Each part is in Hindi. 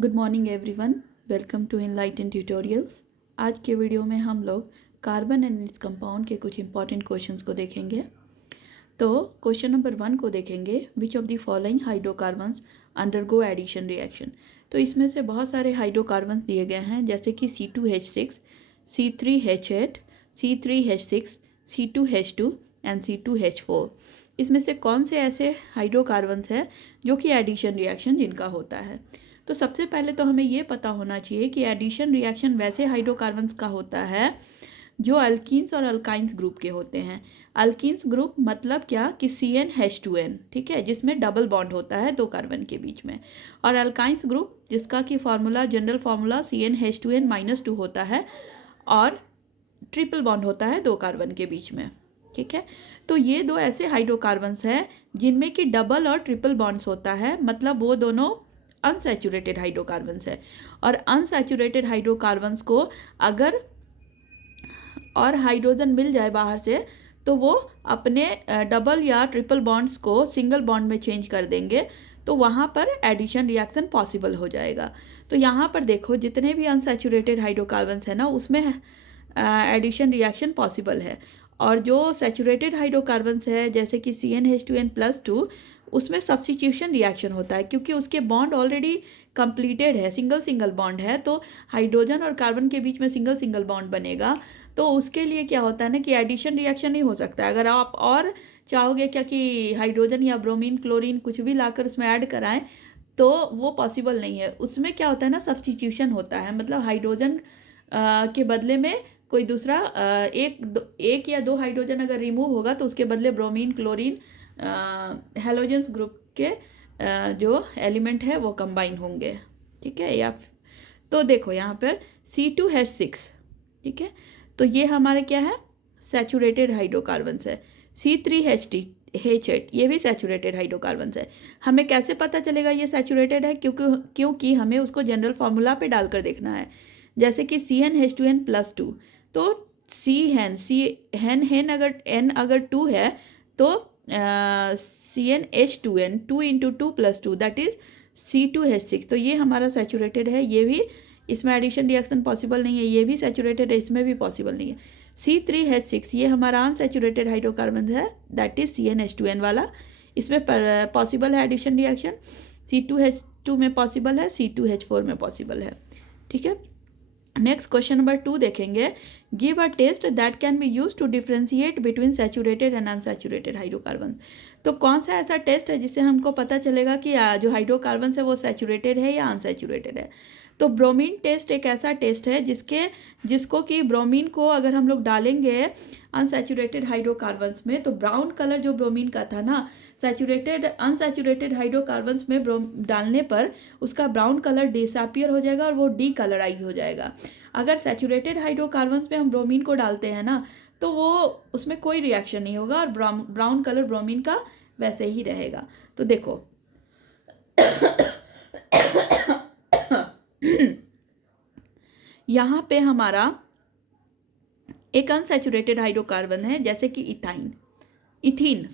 Good morning everyone, welcome to enlighten tutorials. आज के वीडियो में हम लोग कार्बन एंड इट्स कंपाउंड के कुछ इंपॉर्टेंट क्वेश्चंस को देखेंगे। तो क्वेश्चन नंबर 1 को देखेंगे, which of the following hydrocarbons undergo addition reaction. तो इसमें से बहुत सारे हाइड्रोकार्बन्स दिए गए हैं, जैसे कि C2H6, C3H8, C3H6, C2H2 and C2H4। इसमें से कौन से ऐसे हाइड्रोकार्बन्स हैं जो कि एडिशन रिएक्शन जिनका होता है। तो सबसे पहले तो हमें ये पता होना चाहिए कि एडिशन रिएक्शन वैसे हाइड्रोकार्बन्स का होता है जो अल्कीन्स और अल्काइंस ग्रुप के होते हैं। अल्कीन्स ग्रुप मतलब क्या कि CnH2n, ठीक है, जिसमें डबल बॉन्ड होता है दो कार्बन के बीच में। और अल्काइंस ग्रुप जिसका कि फॉर्मूला, जनरल फार्मूला CnH2n-2 होता है और ट्रिपल बॉन्ड होता है दो कार्बन के बीच में, ठीक है। तो ये दो ऐसे हाइड्रोकार्बन्स हैं जिनमें कि डबल और ट्रिपल बॉन्ड्स होता है, मतलब वो दोनों अनसैचुरेटेड हाइड्रोकार्बन्स है। और अनसैचुरेटेड हाइड्रोकार्बन्स को अगर और हाइड्रोजन मिल जाए बाहर से तो वो अपने डबल या ट्रिपल बॉन्ड्स को सिंगल बॉन्ड में चेंज कर देंगे, तो वहाँ पर एडिशन रिएक्शन पॉसिबल हो जाएगा। तो यहाँ पर देखो, जितने भी अनसैचुरेटेड हाइड्रोकार्बन्स है ना, उसमें एडिशन रिएक्शन पॉसिबल है। और जो सैचुरेटेड हाइड्रोकार्बन्स है जैसे कि CnH2n+2, उसमें सब्स्टिट्यूशन रिएक्शन होता है, क्योंकि उसके बॉन्ड ऑलरेडी कंप्लीटेड है, सिंगल सिंगल बॉन्ड है, तो हाइड्रोजन और कार्बन के बीच में सिंगल सिंगल बॉन्ड बनेगा। तो उसके लिए क्या होता है ना कि एडिशन रिएक्शन नहीं हो सकता है। अगर आप और चाहोगे क्या कि हाइड्रोजन या ब्रोमीन, क्लोरीन कुछ भी लाकर उसमें ऐड कराएं, तो वो पॉसिबल नहीं है। उसमें क्या होता है ना, सब्स्टिट्यूशन होता है, मतलब हाइड्रोजन के बदले में कोई दूसरा एक या दो हाइड्रोजन अगर रिमूव होगा तो उसके बदले ब्रोमीन, क्लोरीन, हैलोजेंस ग्रुप के जो एलिमेंट है वो कंबाइन होंगे, ठीक है। या तो देखो यहाँ पर C2H6, ठीक है, तो ये हमारे क्या है, सैचुरेटेड हाइड्रोकार्बन्स है। C3H8 ये भी सैचुरेटेड हाइड्रोकार्बन्स है। हमें कैसे पता चलेगा ये सैचुरेटेड है, क्योंकि हमें उसको जनरल फार्मूला पे डालकर देखना है। जैसे कि CnH2n+2, तो अगर 2 है तो CnH2n 2 × 2 + 2 दैट इज C2H6, तो ये हमारा सैचुरेटेड है। ये भी, इसमें एडिशन रिएक्शन पॉसिबल नहीं है। ये भी सैचुरेटेड है, इसमें भी पॉसिबल नहीं है। C3H6 ये हमारा अनसैचुरेटेड हाइड्रोकार्बन है, दैट इज CnH2n वाला। इसमें पॉसिबल है एडिशन रिएक्शन। C2H2 में पॉसिबल है, C2H4 में पॉसिबल है, ठीक है। नेक्स्ट क्वेश्चन नंबर 2 देखेंगे, give a test that can be use to differentiate between saturated and unsaturated hydrocarbon. तो कौन सा ऐसा टेस्ट है जिससे हमको पता चलेगा कि जो हाइड्रोकार्बन है वो सैचुरेटेड है या अनसैचुरेटेड है। तो ब्रोमीन टेस्ट एक ऐसा टेस्ट है जिसको कि ब्रोमीन को अगर हम लोग डालेंगे अनसैचुरेटेड हाइड्रोकार्बन्स में, तो ब्राउन कलर जो ब्रोमीन का था ना, अनसैचुरेटेड हाइड्रोकार्बन्स में डालने पर उसका ब्राउन कलर डिसअपीयर हो जाएगा और वो डीकलराइज हो जाएगा। अगर सैचुरेटेड हाइड्रोकार्बन्स में हम ब्रोमीन को डालते हैं ना, तो वो उसमें कोई रिएक्शन नहीं होगा और ब्राउन कलर ब्रोमीन का वैसे ही रहेगा। तो देखो यहाँ पे हमारा एक अनसैचुरेटेड हाइड्रोकार्बन है, जैसे कि इथीन,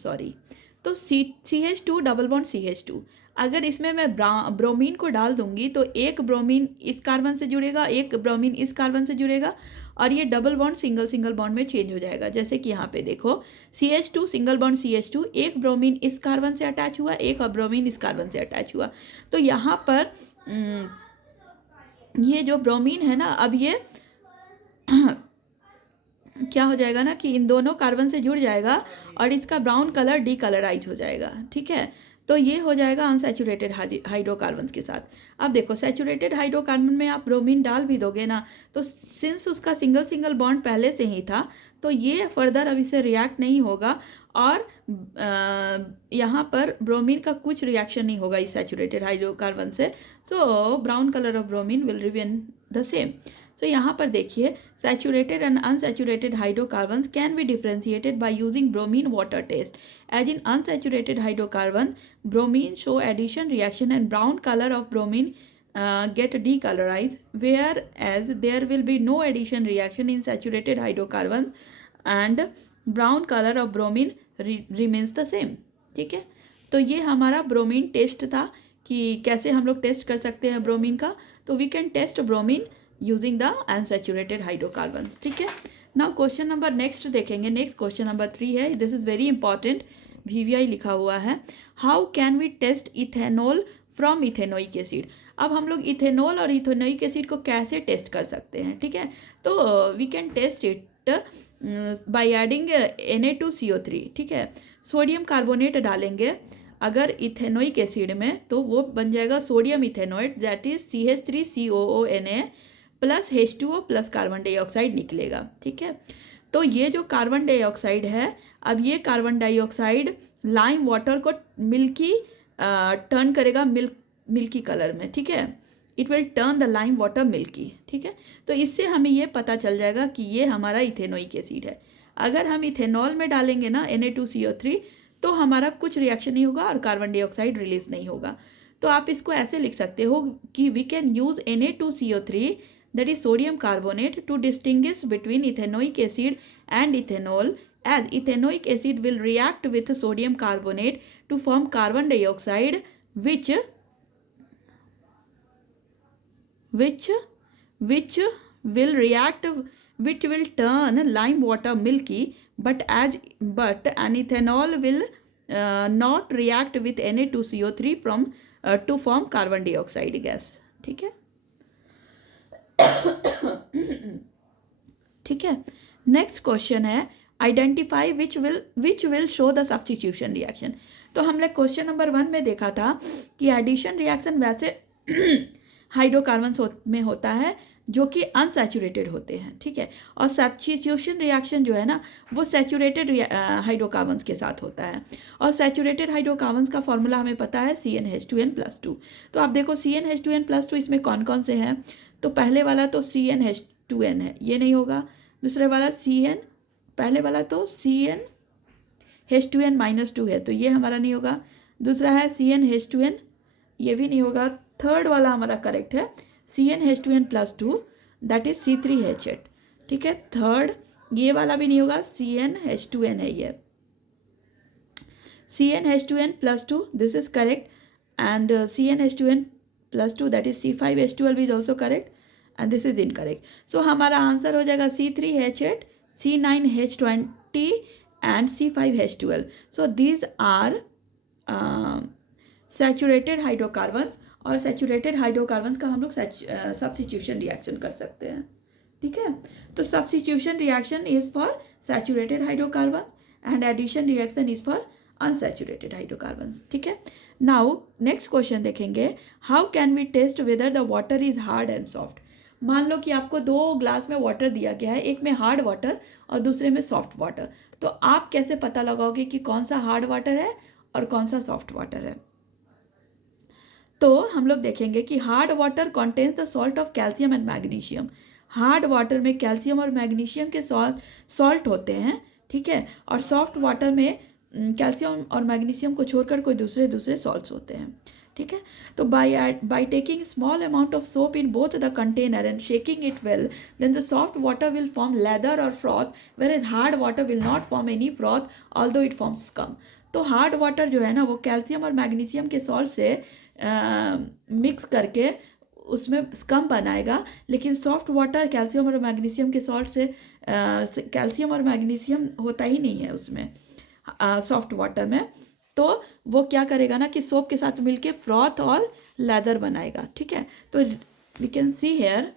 तो CH2 डबल बॉन्ड CH2। अगर इसमें मैं ब्रोमीन को डाल दूंगी तो एक ब्रोमीन इस कार्बन से जुड़ेगा, एक ब्रोमीन इस कार्बन से जुड़ेगा और ये डबल बॉन्ड सिंगल बॉन्ड में चेंज हो जाएगा। जैसे कि यहाँ पे देखो, CH2 सिंगल बॉन्ड CH2, एक ब्रोमीन इस कार्बन से अटैच हुआ, एक ब्रोमीन इस कार्बन से अटैच हुआ। तो यहाँ पर ये जो ब्रोमीन है ना, अब ये क्या हो जाएगा ना कि इन दोनों कार्बन से जुड़ जाएगा और इसका ब्राउन कलर डीकलराइज हो जाएगा, ठीक है। तो ये हो जाएगा अनसैचुरेटेड हाइड्रोकार्बन्स के साथ। अब देखो, सैचुरेटेड हाइड्रोकार्बन में आप ब्रोमीन डाल भी दोगे ना, तो सिंस उसका सिंगल बॉन्ड पहले से ही था, तो ये फर्दर अब इससे रिएक्ट नहीं होगा और यहाँ पर ब्रोमीन का कुछ रिएक्शन नहीं होगा इस सैचुरेटेड हाइड्रोकार्बन से। So brown colour of bromine will remain the same. तो यहाँ पर देखिए, saturated and unsaturated hydrocarbons can be differentiated by using bromine water test. As in unsaturated hydrocarbon, bromine show addition reaction and brown colour of bromine get decolorized, whereas there will be no addition reaction in saturated hydrocarbon and brown color of bromine remains the same, ठीक है। तो ये हमारा ब्रोमीन टेस्ट था कि कैसे हम लोग टेस्ट कर सकते हैं ब्रोमीन का, तो we can test bromine using the unsaturated hydrocarbons. ठीक है, नाउ क्वेश्चन नंबर नेक्स्ट देखेंगे। नेक्स्ट क्वेश्चन नंबर 3 है, this is very important, VVI लिखा हुआ है। How can we test ethanol from ethanoic acid. अब हम लोग इथेनॉल और इथेनोइक एसिड को कैसे टेस्ट कर सकते हैं, ठीक है, तो we can test it by adding Na2CO3। ठीक है, सोडियम कार्बोनेट डालेंगे अगर इथेनोइक एसिड में, तो वो बन जाएगा sodium ethanoate, that is CH3COONA plus H2O plus carbon dioxide निकलेगा। ठीक है, तो ये जो कार्बन डाइऑक्साइड है, अब ये कार्बन डाइऑक्साइड लाइम वाटर को मिल्की टर्न करेगा मिल्की कलर में। ठीक है, it will turn the lime water milky. ठीक है, तो इससे हमें ये पता चल जाएगा कि ये हमारा इथेनोइक एसिड है। अगर हम इथेनॉल में डालेंगे ना Na2CO3, तो हमारा कुछ रिएक्शन नहीं होगा और कार्बन डाइऑक्साइड रिलीज नहीं होगा। तो आप इसको ऐसे लिख सकते हो कि we can use Na2CO3 that is sodium carbonate to distinguish between ethanoic acid and ethanol, as ethanoic acid will react with sodium carbonate to form carbon dioxide which will react, which will turn lime water milky, but an ethanol will not react with Na2CO3 from to form carbon dioxide gas। ठीक है, ठीक है, नेक्स्ट क्वेश्चन है, identify which will show the substitution reaction. तो हमने क्वेश्चन नंबर 1 में देखा था कि एडिशन रिएक्शन वैसे हाइड्रोकार्बन्स में होता है जो कि अनसैचुरेटेड होते हैं। ठीक है, और सब्स्टिट्यूशन रिएक्शन जो है ना, वो सैचुरेटेड हाइड्रोकार्बन्स के साथ होता है। और सैचुरेटेड हाइड्रोकार्बन्स का फॉर्मूला हमें पता है CnH2n+2। तो आप देखो CnH2n+2 इसमें कौन कौन से हैं, तो पहले वाला तो CnH2n है, ये नहीं होगा। दूसरे वाला पहले वाला तो CnH2n-2 है, तो ये हमारा नहीं होगा। दूसरा है CnH2n, ये भी नहीं होगा। थर्ड वाला हमारा करेक्ट है CnH2n+2, दैट इज C3H8। ठीक है, थर्ड ये वाला भी नहीं होगा, CnH2n है ये, CnH2n+2, this is correct, and CnH2n+2 that is C5H12 is also correct, and this is incorrect. So हमारा आंसर हो जाएगा C3H8, C9H20 and C5H12। So these are saturated hydrocarbons, और सैचुरेटेड हाइड्रोकार्बन्स का हम लोग सब्स्टिट्यूशन रिएक्शन कर सकते हैं। ठीक है, तो substitution reaction is for saturated hydrocarbons and addition reaction is for unsaturated hydrocarbons. ठीक है, नाउ नेक्स्ट क्वेश्चन देखेंगे, how can we test whether the water is hard and soft. मान लो कि आपको 2 ग्लास में वाटर दिया गया है, एक में हार्ड वाटर और दूसरे में सॉफ्ट वाटर, तो आप कैसे पता लगाओगे कि कौन सा हार्ड वाटर है और कौन सा सॉफ्ट वाटर है। तो हम लोग देखेंगे कि hard water contains the salt of calcium and magnesium. Hard water में कैल्शियम और मैग्नीशियम के सॉल्ट होते हैं। ठीक है, और सॉफ्ट वाटर में कैल्शियम और मैग्नीशियम को छोड़कर कोई दूसरे सॉल्ट्स होते हैं। ठीक है, तो by taking small amount of soap in both the container and shaking it well, then the soft water will form lather और froth, whereas hard water will not form any froth although it forms scum. तो हार्ड वाटर जो है ना, वो कैल्शियम और मैग्नीशियम के सॉल्ट से मिक्स करके उसमें स्कम बनाएगा, लेकिन सॉफ्ट वाटर कैल्शियम और मैग्नीशियम के सॉल्ट से कैल्शियम और मैग्नीशियम होता ही नहीं है उसमें सॉफ्ट वाटर में, तो वो क्या करेगा ना कि सोप के साथ मिलके फ्रॉथ और लेदर बनाएगा। ठीक है, तो we can see here,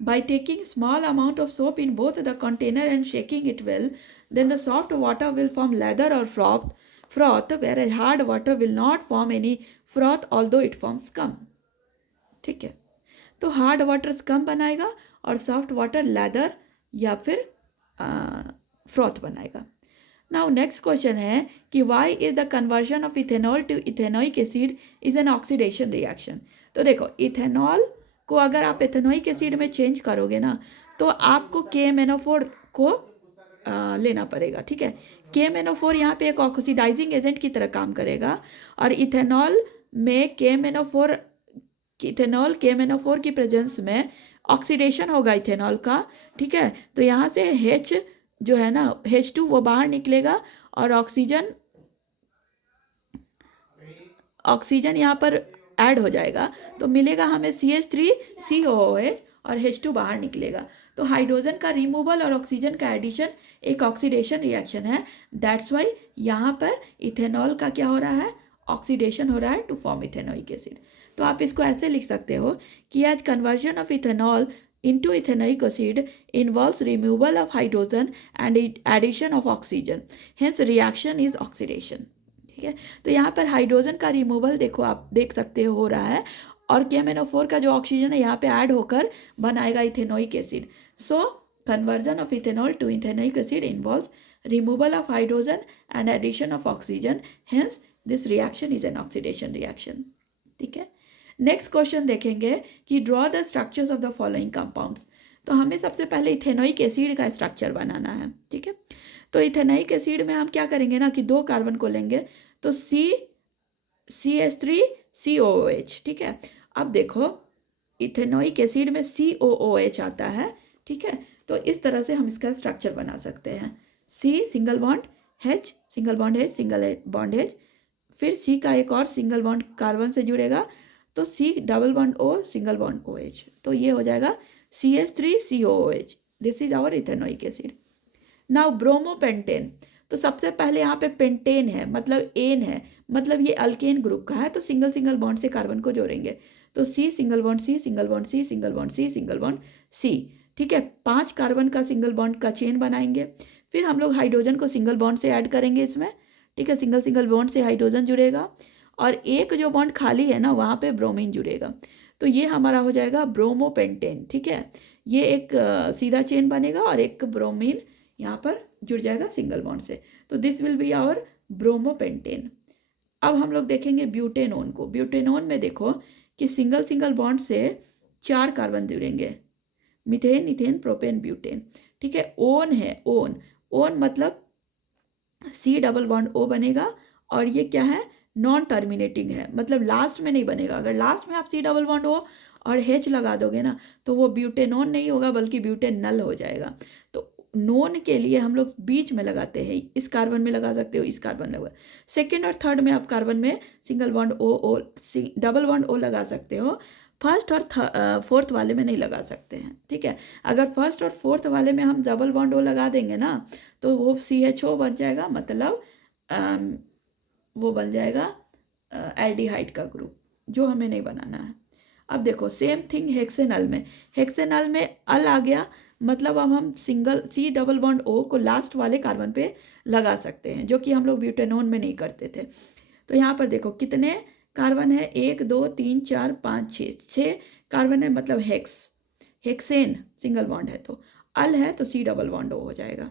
by taking small amount of soap in both the container and shaking it well, then the soft water will form lather और froth, whereas hard water will not form any froth although it forms scum। ठीक है, तो हार्ड वाटर स्कम बनाएगा और सॉफ्ट वाटर लेदर या फिर फ्रॉथ बनाएगा। नाउ नेक्स्ट क्वेश्चन है कि why is the conversion of ethanol to ethanoic acid is an oxidation reaction. तो देखो, इथेनॉल को अगर आप इथेनोइक एसिड में चेंज करोगे ना, तो आपको KMnO4 को लेना पड़ेगा। ठीक है, KMnO4 यहाँ पे एक ऑक्सीडाइजिंग एजेंट की तरह काम करेगा, और इथेनॉल में KMnO4 की प्रेजेंस में ऑक्सीडेशन होगा इथेनॉल का। ठीक है, तो यहाँ से H जो है ना, H2 वो बाहर निकलेगा और ऑक्सीजन ऑक्सीजन यहाँ पर ऐड हो जाएगा तो मिलेगा हमें CH3COOH और H2 बाहर निकलेगा। तो हाइड्रोजन का रिमूवल और ऑक्सीजन का एडिशन एक ऑक्सीडेशन रिएक्शन है। दैट्स वाई यहाँ पर इथेनॉल का क्या हो रहा है, ऑक्सीडेशन हो रहा है टू फॉर्म इथेनोइक एसिड। तो आप इसको ऐसे लिख सकते हो कि as conversion of ethanol into ethanoic acid involves removal of hydrogen and addition of oxygen, hence reaction is oxidation। ठीक है, तो यहाँ पर हाइड्रोजन का रिमूवल देखो आप देख सकते हो रहा है और KMnO4 का जो ऑक्सीजन है यहाँ पे ऐड होकर बनाएगा ethanoic acid. So conversion of ethanol to ethanoic acid involves removal of hydrogen and addition of oxygen, hence this reaction is an oxidation reaction. ठीक है, नेक्स्ट क्वेश्चन देखेंगे कि draw the structures of the following compounds. तो हमें सबसे पहले इथेनोइक एसिड का स्ट्रक्चर बनाना है। ठीक है, तो इथेनोइक एसिड में हम क्या करेंगे ना कि 2 कार्बन को लेंगे तो CH3COOH। ठीक है, अब देखो इथेनोइक एसिड में COOH आता है। ठीक है, तो इस तरह से हम इसका स्ट्रक्चर बना सकते हैं। C single bond H, single bond H, single bond H, फिर C का एक और सिंगल बॉन्ड कार्बन से जुड़ेगा तो C double bond O, single bond OH, तो ये हो जाएगा CH3COOH। This is our ethanoic acid. Now bromopentane, तो सबसे पहले यहाँ पे पेंटेन है मतलब एन है, मतलब ये अल्केन ग्रुप का है, तो सिंगल सिंगल बॉन्ड से कार्बन को जोड़ेंगे तो C single bond C, single bond C, single bond C, single bond C। ठीक है, 5 कार्बन का सिंगल बॉन्ड का चेन बनाएंगे। फिर हम लोग हाइड्रोजन को सिंगल बॉन्ड से ऐड करेंगे इसमें। ठीक है, सिंगल सिंगल बॉन्ड से हाइड्रोजन जुड़ेगा और एक जो बॉन्ड खाली है ना वहाँ पे ब्रोमीन जुड़ेगा, तो ये हमारा हो जाएगा ब्रोमोपेंटेन। ठीक है, ये एक सीधा चेन बनेगा और एक ब्रोमीन यहाँ पर जुड़ जाएगा सिंगल बॉन्ड से, तो this will be our bromopentane. अब हम लोग देखेंगे ब्यूटेनोन को। ब्यूटेनोन में देखो कि सिंगल सिंगल बॉन्ड से 4 कार्बन जुड़ेंगे, मीथेन, इथेन, प्रोपेन, ब्यूटेन। ठीक है, ओन है, ओन मतलब C डबल बॉन्ड O बनेगा और ये क्या है, नॉन टर्मिनेटिंग है, मतलब लास्ट में नहीं बनेगा। अगर लास्ट में आप C डबल बॉन्ड O और H लगा दोगे ना तो वो ब्यूटेनोन नहीं होगा बल्कि ब्यूटेनल हो जाएगा। तो नोन के लिए हम लोग बीच में लगाते हैं, इस कार्बन में लगा सकते हो, इस कार्बन लगा। सेकेंड और थर्ड में आप कार्बन में single bond O C double bond O लगा सकते हो, फर्स्ट और फोर्थ वाले में नहीं लगा सकते हैं। ठीक है, अगर फर्स्ट और फोर्थ वाले में हम डबल बॉन्ड O लगा देंगे ना तो वो CHO बन जाएगा, मतलब वो बन जाएगा एल्डिहाइड का ग्रुप, जो हमें नहीं बनाना है। अब देखो सेम थिंग हेक्सेनल में, हेक्सेनल में अल आ गया, मतलब अब हम single C double bond O को लास्ट वाले कार्बन पे लगा सकते हैं, जो कि हम लोग ब्यूटेनोन में नहीं करते थे। तो यहाँ पर देखो कितने कार्बन है, 1 2 3 4 5 6 कार्बन है, मतलब हेक्सेन सिंगल बॉन्ड है, तो अल है तो C डबल बॉन्ड O हो जाएगा।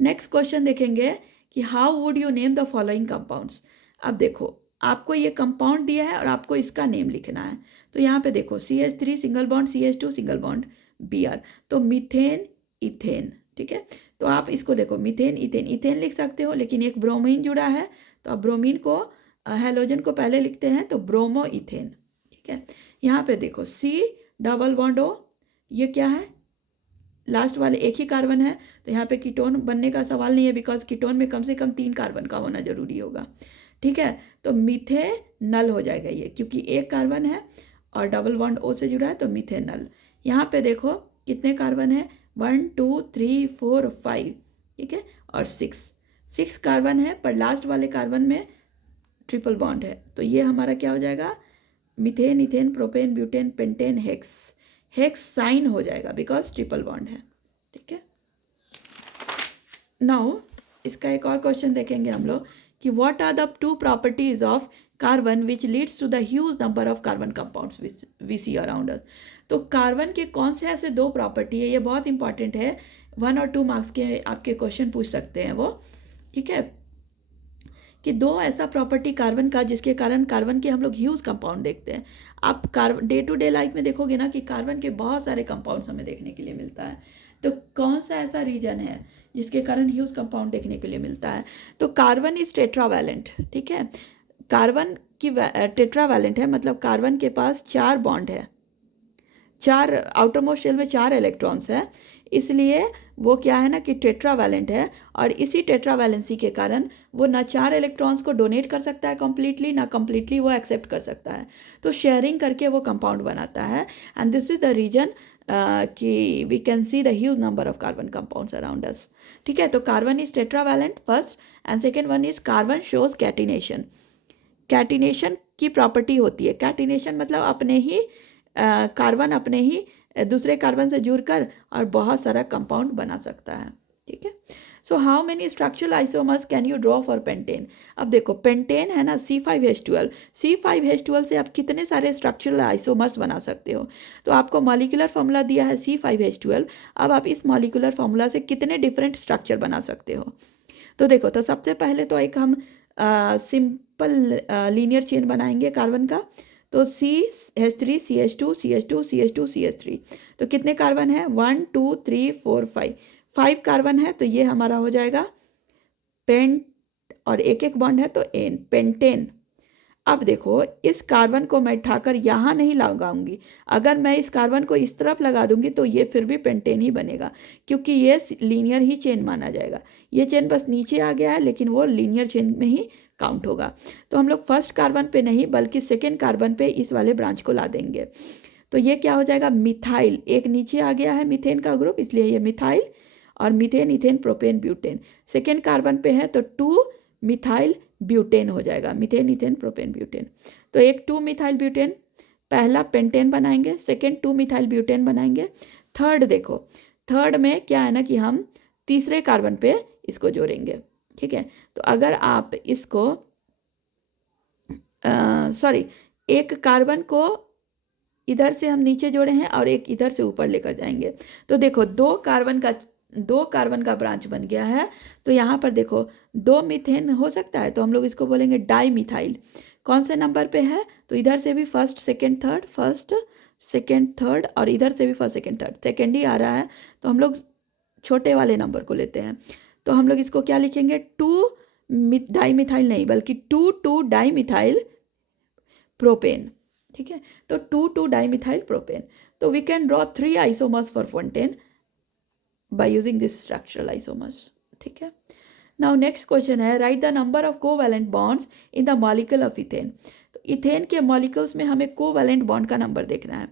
नेक्स्ट क्वेश्चन देखेंगे कि how would you name the following compounds. अब देखो आपको ये कंपाउंड दिया है और आपको इसका नेम लिखना है। तो यहाँ पे देखो CH3 single bond CH2 single bond Br, तो मीथेन इथेन। ठीक है, तो आप इसको देखो मीथेन इथेन, इथेन लिख सकते हो लेकिन एक ब्रोमीन जुड़ा है तो आप ब्रोमीन को हेलोजन को पहले लिखते हैं तो ब्रोमो इथेन। ठीक है, यहाँ पे देखो C डबल बॉन्ड O, ये क्या है, लास्ट वाले एक ही कार्बन है, तो यहाँ पे कीटोन बनने का सवाल नहीं है बिकॉज कीटोन में कम से कम 3 कार्बन का होना जरूरी होगा। ठीक है, तो मिथेनल हो जाएगा ये, क्योंकि एक कार्बन है और डबल बॉन्ड O से जुड़ा है तो मिथेनल। यहाँ पे देखो कितने कार्बन है, 1 2 3 4 5। ठीक है, और 6 कार्बन है पर लास्ट वाले कार्बन में ट्रिपल बॉन्ड है, तो ये हमारा क्या हो जाएगा, methane ethane propane butane pentane hexane हो जाएगा बिकॉज ट्रिपल बॉन्ड है। ठीक है, नाउ इसका एक और क्वेश्चन देखेंगे हम लोग कि what are the 2 properties of carbon which leads to the huge number of carbon compounds we see around us. तो कार्बन के कौन से ऐसे 2 प्रॉपर्टी है, ये बहुत इंपॉर्टेंट है, 1 और 2 मार्क्स के आपके क्वेश्चन पूछ सकते हैं वो। ठीक है, कि 2 ऐसा प्रॉपर्टी कार्बन का जिसके कारण कार्बन के हम लोग ह्यूज कंपाउंड देखते हैं। आप carbon day to day life में देखोगे ना कि कार्बन के बहुत सारे कंपाउंड्स हमें देखने के लिए मिलता है, तो कौन सा ऐसा रीजन है जिसके कारण ह्यूज कंपाउंड देखने के लिए मिलता है, तो कार्बन इज टेट्रावैलेंट। ठीक है, कार्बन की टेट्रावैलेंट है, मतलब कार्बन के पास 4 बॉन्ड है, 4 आउटर मोस्ट शेल में 4 इलेक्ट्रॉन्स है, इसलिए वो क्या है ना कि टेट्रावैलेंट है, और इसी टेट्रावैलेंसी के कारण वो ना 4 इलेक्ट्रॉन्स को डोनेट कर सकता है कम्प्लीटली, ना कम्प्लीटली वो एक्सेप्ट कर सकता है। तो शेयरिंग करके वो कंपाउंड बनाता है, and this is the reason कि we can see the huge number of carbon compounds around us. ठीक है, तो carbon is tetravalent first, and second one is carbon shows catenation. Catenation की प्रॉपर्टी होती है, कैटिनेशन मतलब अपने ही कार्बन अपने ही दूसरे कार्बन से जुड़कर और बहुत सारा कंपाउंड बना सकता है। ठीक है, so how many structural isomers can you draw for pentane. अब देखो पेंटेन है ना C5H12, C5H12 से आप कितने सारे स्ट्रक्चरल आइसोमर्स बना सकते हो। तो आपको मॉलिक्यूलर फॉर्मूला दिया है C5H12, अब आप इस मॉलिक्यूलर फॉर्मूला से कितने डिफरेंट स्ट्रक्चर बना सकते हो। तो देखो, तो सबसे पहले तो एक हम सिंपल लीनियर चेन बनाएंगे कार्बन का। तो CH3 CH2 CH2 CH2 CH3, तो कितने कार्बन है 1 2 3 4 5 कार्बन है, तो ये हमारा हो जाएगा पेंट, और एक एक बॉन्ड है तो एन, पेंटेन। अब देखो इस कार्बन को मैं उठाकर यहाँ नहीं लगाऊंगी, अगर मैं इस कार्बन को इस तरफ लगा दूंगी तो ये फिर भी पेंटेन ही बनेगा, क्योंकि ये लीनियर ही चेन माना जाएगा। ये चेन बस नीचे आ गया है, लेकिन वो लीनियर चेन में ही काउंट होगा। तो हम लोग फर्स्ट कार्बन पे नहीं बल्कि सेकेंड कार्बन पे इस वाले ब्रांच को ला देंगे। तो ये क्या हो जाएगा, मिथाइल, एक नीचे आ गया है मीथेन का ग्रुप, इसलिए ये मिथाइल, और methane ethane propane butane second carbon पे है, तो 2 मिथाइल ब्यूटेन हो जाएगा, मीथेन इथेन प्रोपेन ब्यूटेन। तो एक 2 मिथाइल ब्यूटेन, पहला पेंटेन बनाएंगे, सेकेंड 2 मिथाइल ब्यूटेन बनाएंगे। थर्ड देखो, थर्ड में क्या है ना कि हम तीसरे कार्बन पे इसको जोड़ेंगे। ठीक है, तो अगर आप इसको सॉरी, एक कार्बन को इधर से हम नीचे जोड़े हैं और एक इधर से ऊपर लेकर जाएंगे, तो देखो दो कार्बन का ब्रांच बन गया है। तो यहाँ पर देखो 2 मीथेन हो सकता है, तो हम लोग इसको बोलेंगे डाई मिथाइल। कौन से नंबर पे है, तो इधर से भी first second third, first second third, और इधर से भी फर्स्ट सेकेंड थर्ड, सेकेंड ही आ रहा है, तो हम लोग छोटे वाले नंबर को लेते हैं। तो हम लोग इसको क्या लिखेंगे, 2 डाई मिथाइल नहीं बल्कि 2 डाई मिथाइल प्रोपेन। ठीक है, तो 2 डाई मिथाइल प्रोपेन। तो we can draw 3 isomers for pentane by using this structural isomers। ठीक है, नाउ नेक्स्ट क्वेश्चन है, write the number of covalent bonds in the molecule of ethane. तो इथेन के मॉलिक्यूल्स में हमें कोवैलेंट बॉन्ड का नंबर देखना है।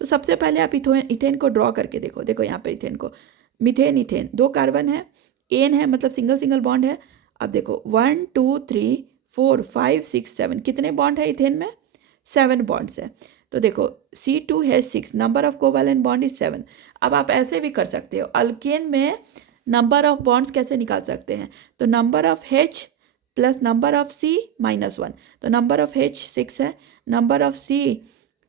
तो सबसे पहले आप इथेन को ड्रॉ करके देखो, देखो यहाँ पर इथेन को, मीथेन इथेन 2 कार्बन है, एन है मतलब सिंगल सिंगल बॉन्ड है। अब देखो 1 2 3 4 5 6 7, कितने बॉन्ड है इथेन में, 7 बॉन्ड्स है। तो देखो C2H6, number of covalent bond is 7। अब आप ऐसे भी कर सकते हो, अल्केन में नंबर ऑफ बॉन्ड्स कैसे निकाल सकते हैं, तो number of H plus number of C -1, तो नंबर ऑफ H 6 है, नंबर ऑफ C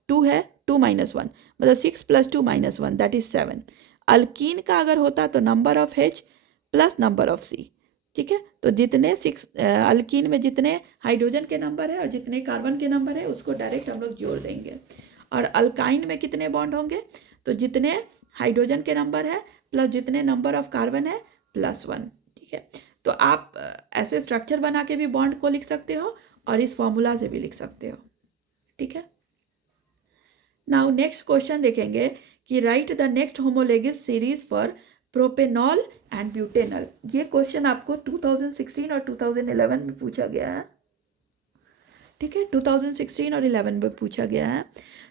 2 है, 2 -1 मतलब 6 + 2 -1 दैट इज 7। अल्कीन का अगर होता तो number of H plus number of C। ठीक है, तो जितने 6 अल्कीन में जितने हाइड्रोजन के नंबर है और जितने कार्बन के नंबर है उसको डायरेक्ट हम लोग जोड़ देंगे। और अल्काइन में कितने बॉन्ड होंगे, तो जितने हाइड्रोजन के नंबर है प्लस जितने नंबर ऑफ कार्बन है +1। ठीक है, तो आप ऐसे स्ट्रक्चर बना के भी बॉन्ड को लिख सकते हो और इस फॉर्मूला से भी लिख सकते हो। ठीक है, नाउ नेक्स्ट क्वेश्चन देखेंगे कि right the next homologous series for propanol and butanol. ये क्वेश्चन आपको 2016 और 2011 में पूछा गया है। ठीक है, 2016 और 11 में पूछा गया है।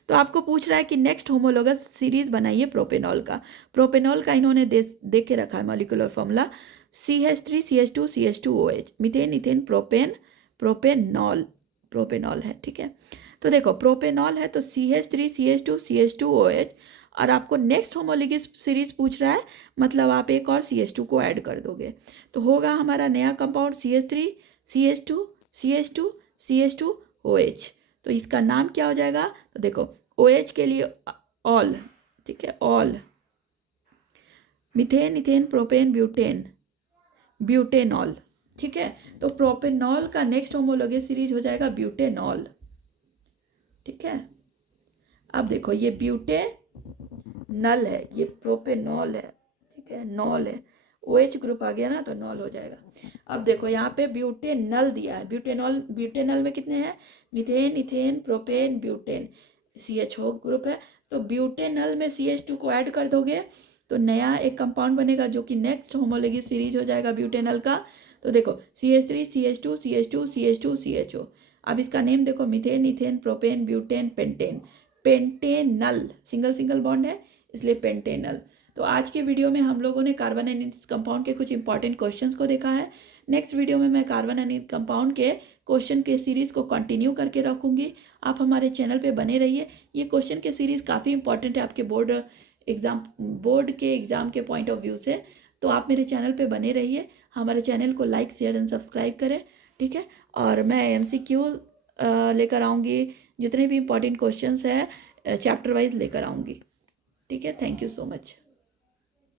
तो आपको पूछ रहा है कि नेक्स्ट होमोलोगस सीरीज बनाइए प्रोपेनॉल का। प्रोपेनॉल का इन्होंने दे के रखा है molecular formula, CH3 CH2 CH2OH, methane ethane propane propanol, propanol है। ठीक है, तो देखो प्रोपेनॉल है तो CH3 CH2 CH2OH, और आपको नेक्स्ट होमोलोगस सीरीज पूछ रहा है, मतलब आप एक और CH2 को ऐड कर दोगे तो होगा हमारा नया compound CH3 CH2 CH2 CH2OH। तो इसका नाम क्या हो जाएगा, तो देखो OH के लिए ऑल, ठीक है, all, methane ethane propane butane, butanol. ठीक है, तो प्रोपेनॉल का नेक्स्ट होमोलोगस सीरीज हो जाएगा ब्यूटेनॉल। ठीक है, अब देखो ये ब्यूटेनॉल है, ये प्रोपेनॉल है। ठीक है, नॉल है, OH ग्रुप आ गया ना तो नॉल हो जाएगा। अब देखो यहाँ पे ब्यूटेनॉल दिया है, ब्यूटेनॉल में कितने हैं, methane ethane propane butane, CHO group है, तो ब्यूटेनॉल में CH2 को ऐड कर दोगे तो नया एक कंपाउंड बनेगा जो कि नेक्स्ट होमोलॉजी सीरीज हो जाएगा ब्यूटेनल का। तो देखो CH3 CH2 CH2 CH2 CHO। अब इसका नेम देखो, methane, ethane, propane, butane, pentane. Pantanal single single bond है इसलिए पेंटेनल। तो आज के वीडियो में हम लोगों ने कार्बन एंड इट्स कंपाउंड के कुछ इंपॉर्टेंट क्वेश्चंस को देखा है। नेक्स्ट वीडियो में मैं कार्बन एंड इट्स कंपाउंड के क्वेश्चन के सीरीज़ को कंटिन्यू करके रखूँगी। आप हमारे चैनल पे बने रहिए। ये क्वेश्चन के सीरीज़ काफ़ी इंपॉर्टेंट है आपके बोर्ड के एग्ज़ाम के पॉइंट ऑफ व्यू से। तो आप मेरे चैनल पे बने रहिए, हमारे चैनल को लाइक शेयर एंड सब्सक्राइब करें, ठीक है। और मैं MCQ लेकर आऊँगी, जितने भी इंपॉर्टेंट क्वेश्चंस है चैप्टर वाइज लेकर आऊँगी, ठीक है। Thank you so much.